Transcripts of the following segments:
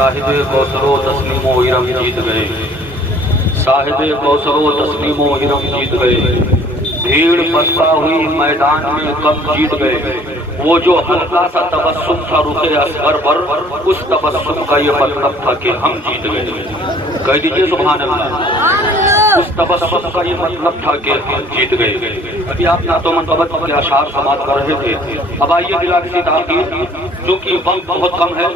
साहिबे कौसरो तस्लीमो इरम जीत गए, साहिबे कौसरो तस्लीमो इरम जीत गए। भीड़ फंसा हुई मैदान में कब जीत गए। वो जो हल्का सा तबस्सुम था रुखे असगर पर, उस तबस्सुम का ये मतलब था कि हम जीत गए। कह दीजिए सुभान अल्लाह। उस तबस्सुम का ये मतलब था कि हम जीत गए। अभी आप नातो मनकबत के अशार समाप्त कर रहे थे। अब आइए बिला किसी ताकीर, चूंकि वक्त बहुत कम है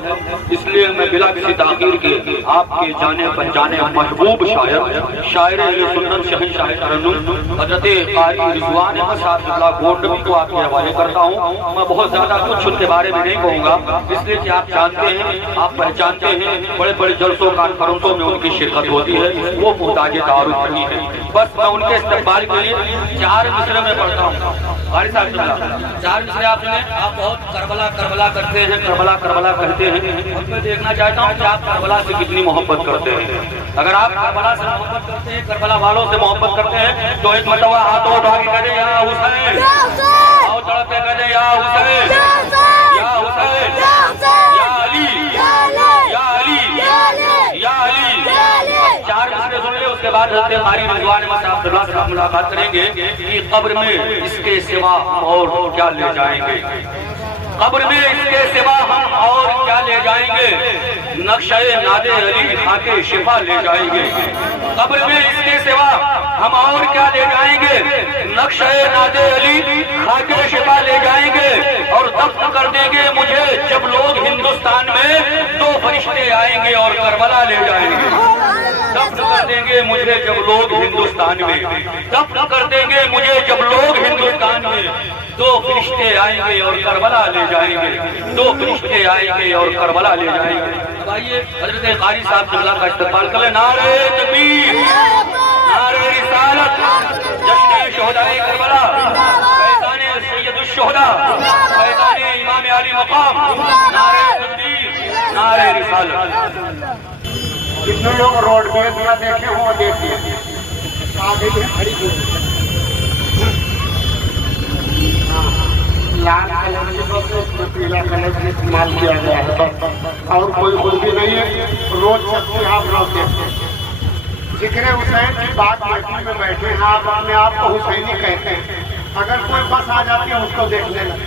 इसलिए मैं बिला किसी ताकीर के आपके जाने पहचाने महबूब शायर सुन्नत शहंशाह तरन्नुम हज़रत क़ारी रिज़वान अहमद साहब गोंडवी को आपके हवाले करता हूँ। मैं बहुत ज्यादा कुछ उनके बारे में नहीं कहूँगा, इसलिए कि आप जानते हैं, आप पहचानते हैं, बड़े बड़े जलसों कॉन्फ्रेंसों में उनकी शिरकत होती है, वो मुहताज तारुफ नहीं है। बस मैं उनके इस्तेमाल के लिए 4 मिसरे में पढ़ता हूँ। क़ारी साहब 4 मिसरे आपने, आप बहुत करबला करबला करते हैं, करबला करबला कहते हैं, और मैं देखना चाहता हूँ कि आप करबला से कितनी मोहब्बत करते हैं। अगर आप करबला से मोहब्बत करते हैं, करबला वालों से मोहब्बत करते हैं, तो एक मरतबा हाथों उठा के कहे या हुसैन, आओ तड़प के कहे या हुसैन, या हुसैन, या अली, या अली, या अली। 4 मिसरे सुन ले, उसके बाद हज़रत क़ारी रिज़वान अहमद साहब से मुलाकात करेंगे कि कब्र में इसके सिवा और क्या ले जाएंगे, कब्र में इसके सिवा हम और क्या ले जाएंगे। नक्शे नादे अली खाके शिफा ले जाएंगे, कब्र में इसके सिवा हम और क्या ले जाएंगे। नक्शे नादे अली खाके शिफा ले जाएंगे, और दफ्न कर देंगे मुझे जब लोग हिंदुस्तान में, 2 फरिश्ते आएंगे और करबला ले जाएंगे। दफ्न कर देंगे मुझे जब लोग हिंदुस्तान में, दफ्न कर देंगे मुझे जब लोग हिंदुस्तान में, 2 फरिश्ते आएंगे और करबला ले जाएंगे, 2 फरिश्ते आएंगे और करबला ले जाएंगे। अब आइए हज़रत क़ारी साहब क़िबला का इस्तक़बाल कर ले। नारे तकबीर, नारे रिसालत, जश्न शुहदाए करबला, फैज़ाने सैयदुश शुहदा, फैज़ाने इमाम आली मकाम, नारे तकबीर, नारे रिसालत। कितने लोग रोडवेज में देखे हो, देखिए आ गई है खड़ी हुई। लाल कलर की बस उसमें पीला कलर का इस्तेमाल किया गया है, और कोई भी नहीं है। रोज सबसे आप लोग देखते हैं जिक्र हुसैन की बात महफिल में बैठे हैं, आप अपने आप को हुसैनी कहते हैं। अगर कोई बस आ जाती है उसको देखने लगे,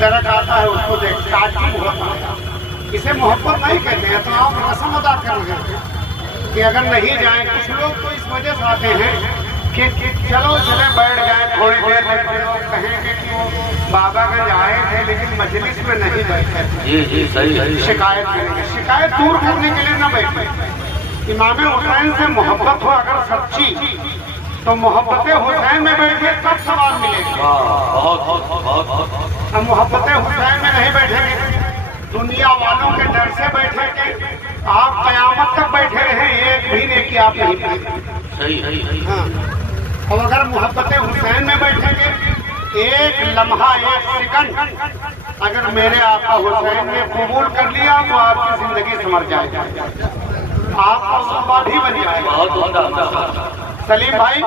तरक आता है उसको देख, ताज्जुब होता है। इसे मोहब्बत नहीं कहते हैं, तो आप रस्म अदा कर रहे हैं कि अगर नहीं जाएं। कुछ लोग तो इस वजह से आते हैं कि चलो चले बैठ जाए थोड़ी देर में, लोग कहेंगे कि वो बाबागंज आए थे लेकिन मजलिस में नहीं बैठे थे। जी सही है। शिकायत करेंगे, शिकायत दूर करने के लिए न बैठे। इमाम हुसैन से मोहब्बत हो अगर सच्ची, तो मोहब्बत हुसैन में बैठे तब सवाल मिलेगा। अब मोहब्बत हुसैन में नहीं बैठेंगे, दुनिया वालों के डर से बैठेंगे, आप कयामत तक बैठे रहे, एक महीने की आप नहीं पाएंगे। हाँ, और अगर मोहब्बत हुसैन में बैठेंगे, एक लम्हा, एक सेकंड अगर मेरे आका हुसैन ने कबूल कर लिया तो आपकी जिंदगी संवर जाएगी, आपका समाधि बन जाएगा। सलीम भाई,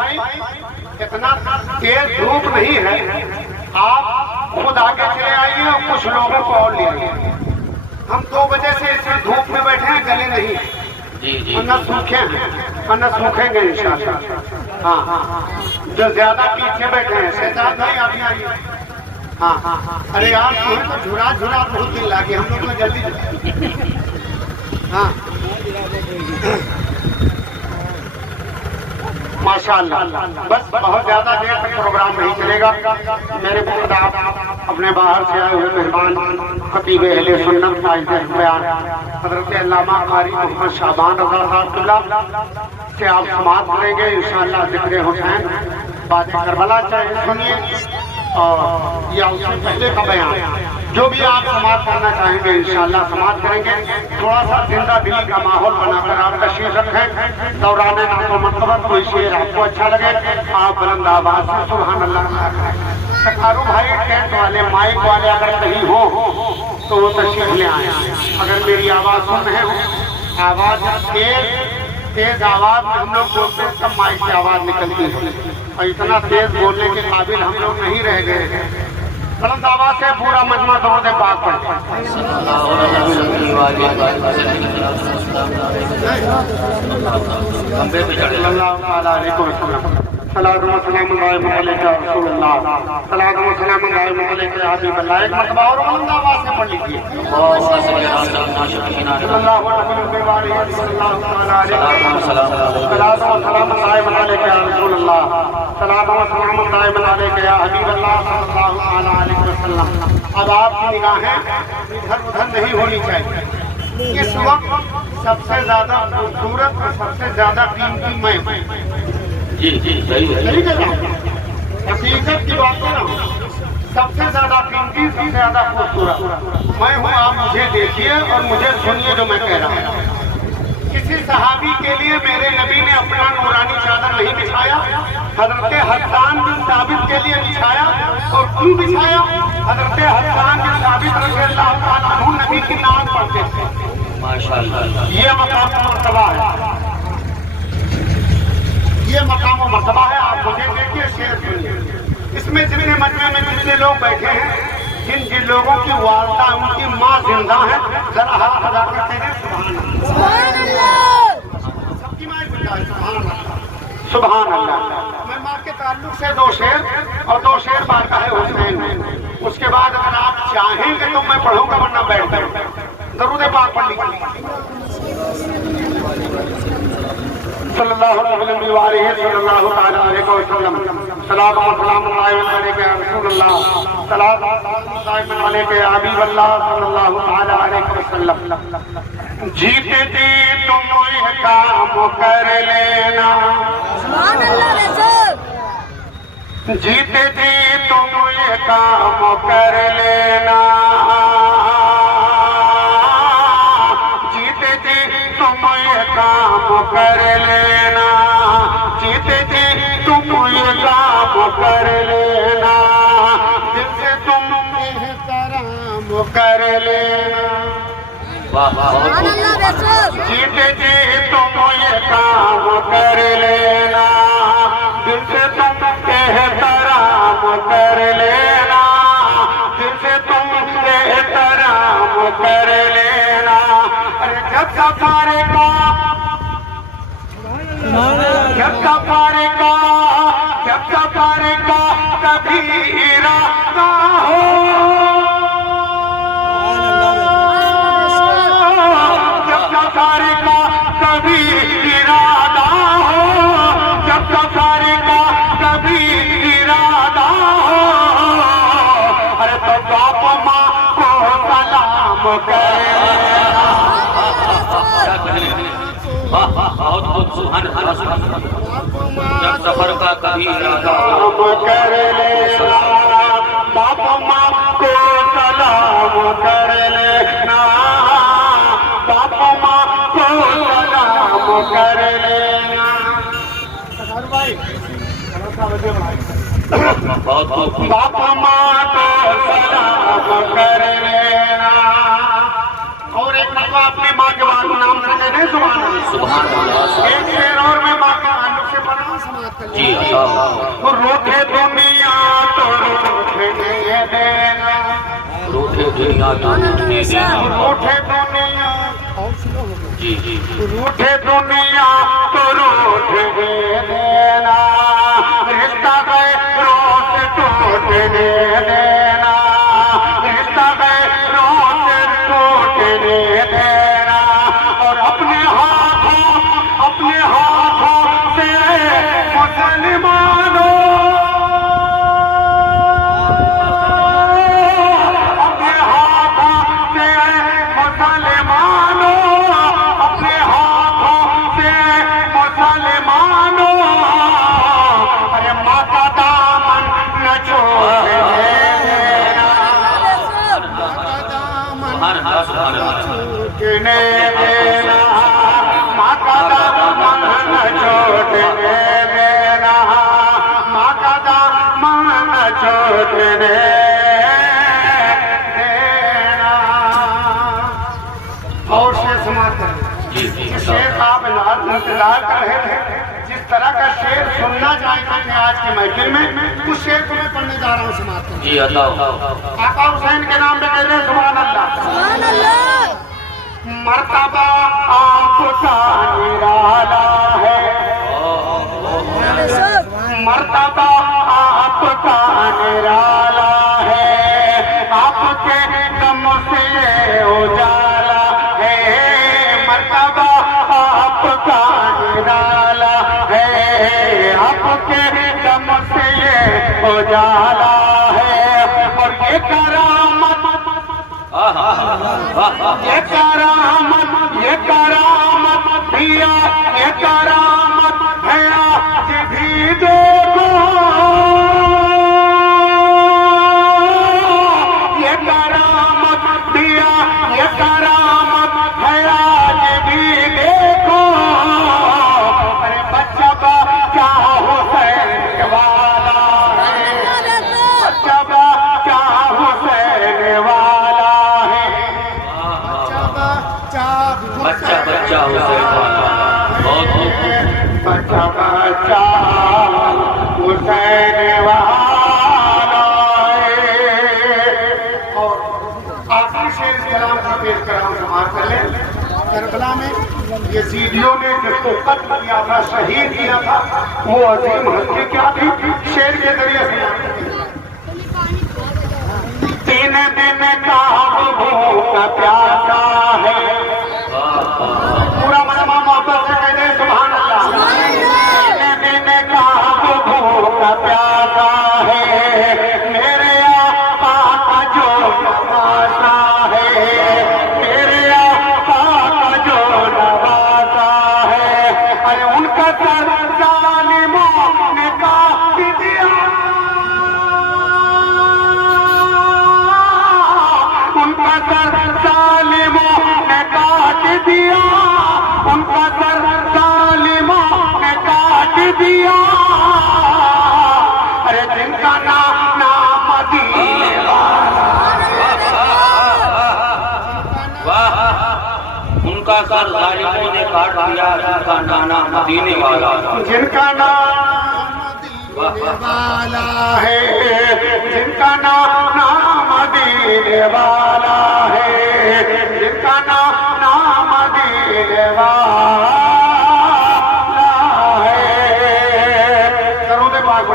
इतना तेज धूप नहीं है, आप खुद आगे चले आइए और कुछ लोगों को और ले आइए। हम 2 बजे से इसमें धूप में बैठे हैं, गले नहीं, न सूखे हैं और न सूखेंगे इंशाअल्लाह। हाँ, जो ज्यादा पीछे बैठे हैं शहजाद भाई आप आइए। हाँ, अरे यार तुम्हें तो झुरा झुरा बहुत दिन लगे, हम लोग को जल्दी। हाँ माशाअल्लाह, बस बहुत ज्यादा देर तक प्रोग्राम नहीं चलेगा। मेरे खुद आप अपने बाहर से आए हुए मेहमान खतीब अहले सुन्नत बयान हज़रत अल्लामा क़ारी मोहम्मद शाबान रज़ा साहब से आप समाअत करेंगे इंशाअल्लाह। ज़िक्र हुसैन, बात करबला चाहे सुनिए, और या उससे पहले का बयान जो भी आप समाअत करना चाहेंगे इंशाअल्लाह समाअत करेंगे। थोड़ा सा जिंदा दिली का माहौल बनाकर आप तशरीफ रखें। दौरान नातो मरतबत कोई शेर आपको अच्छा लगे, आप बुलंद आवाज से सुभान अल्लाह। सकारू भाई, टेंट वाले, माइक वाले अगर कहीं हो तो वो तशरीफ ले आए। अगर मेरी आवाज सुन रहे हो, आवाज तेज आवाज में हम लोग बोलते हैं तब माइक की आवाज निकलती है, और इतना तेज बोलने के काबिल हम लोग नहीं रह गए हैं। बुलंद आवाज से पूरा मजमा दरूद पाक पढ़ते हैं। खंबे पे चढ़े सलाम अलैका रसूलुल्लाह, सलाम अलैका हबीबल्लाह। एक मरतबा और बुलंद आवाज से पढ़ लीजिए। अब आपकी निगाहें इधर उधर नहीं होनी चाहिए। इस वक्त सबसे ज्यादा खूबसूरत और सबसे ज्यादा कीमती मैं हूं। जी जी सही है। हकीकत की बात है ना, सबसे ज्यादा कीमती सबसे ज्यादा खूबसूरत मैं हूँ। आप मुझे देखिए और मुझे सुनिए जो मैं कह रहा हूँ। किसी सहाबी के लिए मेरे नबी ने अपना नूरानी चादर नहीं बिछाया, हजरत हस्सान बिन साबित के लिए बिछाया। और क्यों बिछाया? हजरत हस्सान बिन साबित रज़ियल्लाहु ताला अन्हु नबी की नाम पढ़ते थे। माशाअल्लाह, ये मकाम मर्तबा है, ये मकाम मर्तबा है। आप मुझे देखिए, शेर सुनिए। इसमें जितने मजमे में जितने लोग बैठे हैं, जिन लोगों की वालदा उनकी माँ जिंदा है, जरा हाथ अदा करते हैं सुभान अल्लाह। सबकी माँ जिंदा है, सुभान अल्लाह, सुभान अल्लाह। मैं माँ के ताल्लुक से दो शेर और दो शेर बारका है हुसैन में। उसके बाद अगर आप चाहेंगे तो मैं पढ़ूंगा, वरना बैठ बैठ दरूद पाक पढ़ लीजिए। सल्लल्लाहु अलैहि वसल्लम, सलाम अलैका रसूलुल्लाह, सलाम अलैका हबीबल्लाह सल्लल्लाहु अलैहि वसल्लम। जीते जी तुम ये काम कर लेना, सुभान अल्लाह रसूल। जीते जी तुम ये काम कर लेना, जीते जी तुम ये काम कर लेना, जीते जी तुम ये काम कर लेना, दिल से तुम एहतराम कर लेना। जीते जी तुम ये काम कर लेना, दिल से तुम एहतराम कर लेना, दिल से तुम एहतराम कर लेना। अरे जब सफारे का कभी इरादा हो, जब सफारे का कभी इरादा हो, जब सफारे का कभी इरादा हो, अरे तो बाप माँ को सलाम करे। बहुत बहुत सुभान अल्लाह। जब सफर का कभी इरादा कर लेना, बाप माँ को सलाम कर लेना, बाप माँ को सलाम कर लेना। बहुत बहुत बाप माँ को सलाम कर लेना। और एक मरतबा अपनी माँ के बाद नाम न कह दें, सुभान अल्लाह, सुभान अल्लाह। एक शेर और मैं माँ के ताल्लुक से पढ़ा समाप्त कर जी रूठे दुनिया तो रूठे देना, रूठे दुनिया तो रूठने देना, रूठे दुनिया जी जी रूठे दुनिया तो रूठे देना, रिश्ता गैरों से टूटने देना, रिश्ता गैरों से टूटने देना। और अपने हाथों से मुसलमानों, अपने हाथों से मुसलमानों, अपने हाथों से मुसलमानों, अरे माँ का दामन न छोड़ने देना, छूटने देना, माँ का दामन न छोड़ने देना, माँ का दामन न छोड़ने देना। और शेर समाप्त करें। जिस शेर का आप इंतजार कर रहे थे, जिस तरह का शेर सुनना चाहेंगे आज की महफिल में, उस शेर को मैं पढ़ने जा रहा हूँ समाप्त करने। जी अल्लाह। आका हुसैन के नाम पे कहते हैं सुभान अल्लाह। सुभान अल्लाह। मर्तबा आपका निराला है, मर्तबा आपका निराला है, आपके दम से उजाला है, मर्तबा आपका निराला है, आपके दम से उजाला है। और ये करामत, ये करामत दिया, ये करामत है आज भी देखो, ये करामत दिया, ये करामत है आज भी देखो। अरे बच्चा क्या हुसैन वाला है, बच्चा क्या हुसैन वाला है, बच्चा बच्चा हुसैन वाला, बहुत बच्चा बच्चा हुसैन वाला है। और आखिरी शेर कलाम का पेश कराऊं, समाप्त कर ले। करबला में यजीदियों ने जिसको कत्ल किया था, शहीद किया था, वो अजीम हस्ती क्या थी, शेर के जरिए से। तीन दिन का भूख प्यासा है, पूरा मनमा मोहब्बत से कहते हैं सुभान अल्लाह। तीन दिन का भूख प्यासा है, मेरे आका का जो नवासा है, मेरे आका का जो नवासा है। अरे उनका सर जालिमों ने काट दिया, उनका सर जालिमों ने काट दिया, उनका सर जालिमों ने काट दिया। अरे जिनका नाम मदीने वाला, वाह, उनका सर जालिमों ने काट दिया, जिनका नाम मदीने वाला, जिनका नाम मदीने वाला है, जिनका नाम मदीने वाला है, जिनका नाम मदीने वाला है। दरूद पाक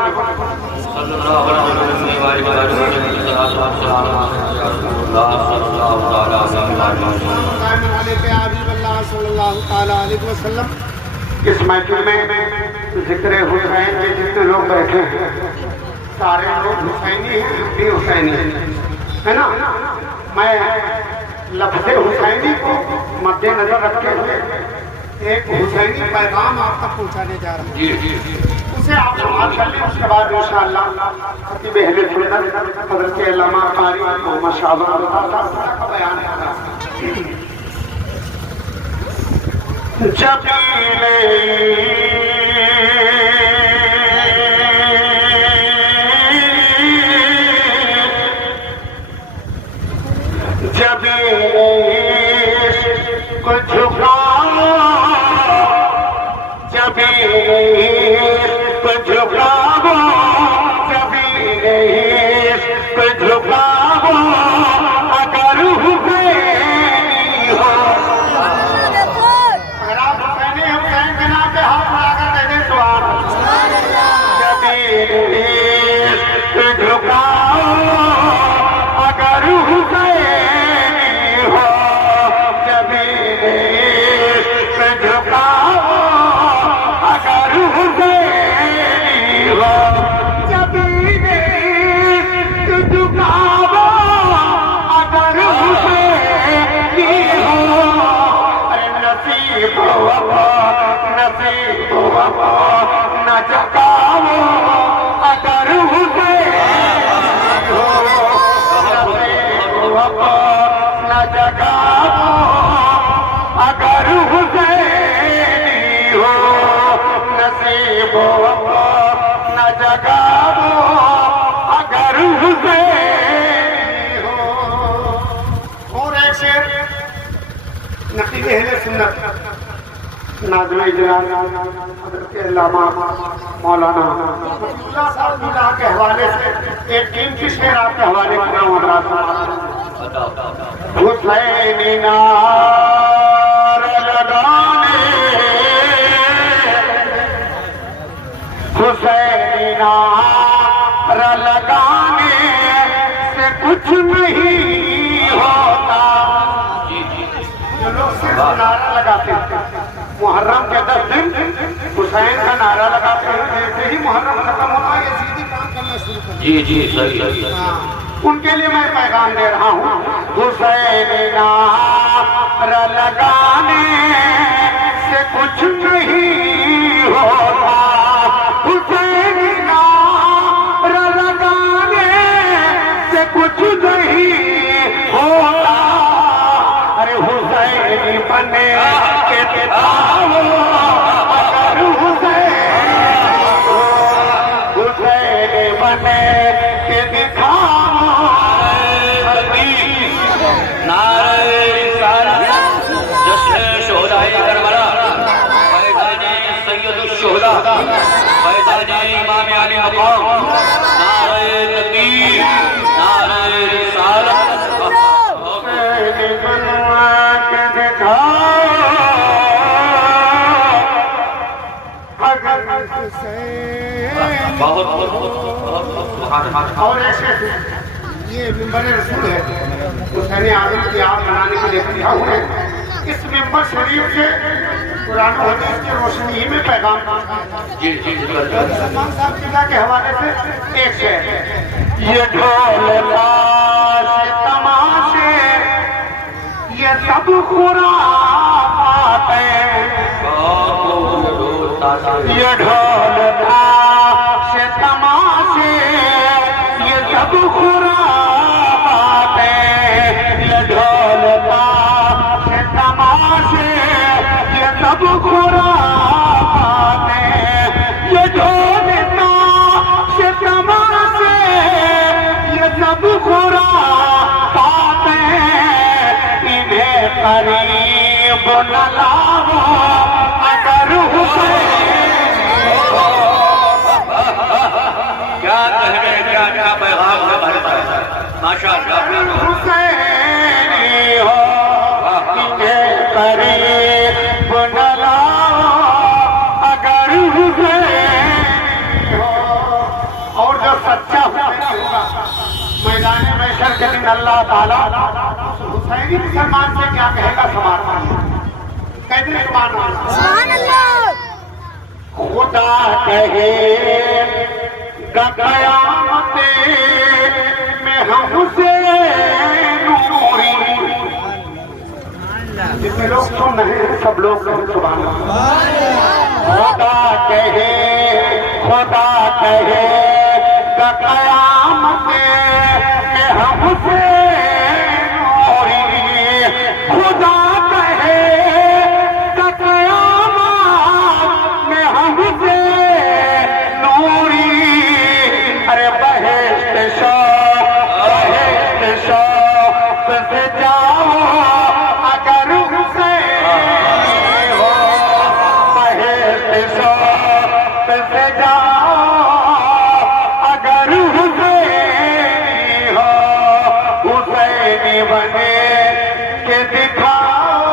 सल्लल्लाहु अलैहि वसल्लम। इस महफिल में जिक्र हुसैन के जितने लोग बैठे हैं, सारे लोग हुसैनी हैं, हम भी हुसैनी है ना। मैं लफ्ज़े हुसैनी को मद्देनजर रखते हुए एक हुसैनी पैगाम आप तक पहुंचाने जा रहा हूँ, उसे आप समाप्त कर लें। उसके बाद इंशाअल्लाह खतीब अहले सुन्नत हज़रत अल्लामा कारी मोहम्मद शाहबाज का बयान है। जबीले जबीले को झुकाओ, जबीले को झुकाओ, जबीले को झुकाओ, अगर हुसैनी हो। अगर आप हुसैनी हुसैन के नाम पे हाथ बढ़ाकर कह दें सुभान अल्लाह। जबीले को झुकाओ, अगर हुसैनी हो, जबीले को झुकाओ, अगर हुसैनी हो, जबीले को झुकाओ, अगर हुसैनी हो। अरे नसीब हो, नसीब हो, न झुकाओ, अगर हुसैनी हो, नसीब हो, न झुकाओ, अगर हुसैनी हो, नसीब हो, न जगाओ, अगर हुसैनी हो। और एक शेर नकीब अहले सुन्नत नाज़िम इजलास हज़रत अल्लामा मौलाना अब्दुल्ला साहब मुल्ला के हवाले से एक कीमती शेर आपके हवाले कर रहा हूँ हज़रात। हुसैनी नारा लगाने, हुसैनी नारा लगाने से कुछ नहीं होता। जो लोग सिर्फ नारा लगाते हैं, मुहर्रम के 10 दिन हुसैन का नारा लगाते हैं, जैसे ही मुहर्रम खत्म होता है ये सीधी काम करना शुरू करते हैं। जी जी सही सही। उनके लिए मैं पैगाम दे रहा हूँ, हुसैन नारा लगाने से कुछ नहीं होता, हुसैन नारा लगाने से कुछ नहीं होता। अरे हुसैन बने के दिखाओ, अगर हुसैन बने के दिखाओ। इमाम आली मकाम, नारे तकबीर, नारे रिसालत। बहुत और ऐसे ये मिंबर रसूल है, हुसैन आजम की याद मनाने के लिए किया हुआ है। इस मिंबर शरीफ से कुरान और हदीस की रोशनी में पैगाम जी जी सलमान साहब जिला के हवाले से एक शेर, ये ढोल ताश तमाशे ये सब खुराफात हैं, ये ढोल ताश तमाशे ये सब खुराफात हैं, ये ढोल ताश तमाशे ये सब खुराफात हैं, ये ढोल ताश तमाशे ये सब खुराफात हैं, इन्हें करीब न लाओ अगर क्या कह गए, क्या क्या पैगाम है हमारे पास। माशाअल्लाह हुसैनी हो इन्हें करीब न लाओ अगर हुसैनी हो। और जो सच्चा हुसैनी होगा मैदान महशर के दिन अल्लाह ताला हुसैनी मुसलमान से क्या कहेगा, समाधान कैसे खुदा कहे कयामत में हमसे नूरी। जितने लोग सुन रहे हैं सब लोग सुभान अल्लाह। खुदा कहे कयामत में हमसे नूरी, खुदा कहे कयामत में हमसे नूरी। अरे बहेश्त शौक़ से जाओ अगर हुसैनी हो, बहेश्त शौक़ से जाओ अगर हुसैनी हो, हुसैनी बने के दिखाओ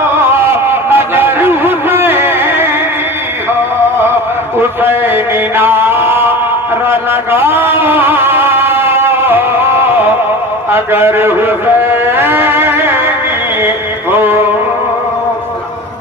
अगर हुसैनी हो, हुसैनी नारा लगाओ अगर हुसैन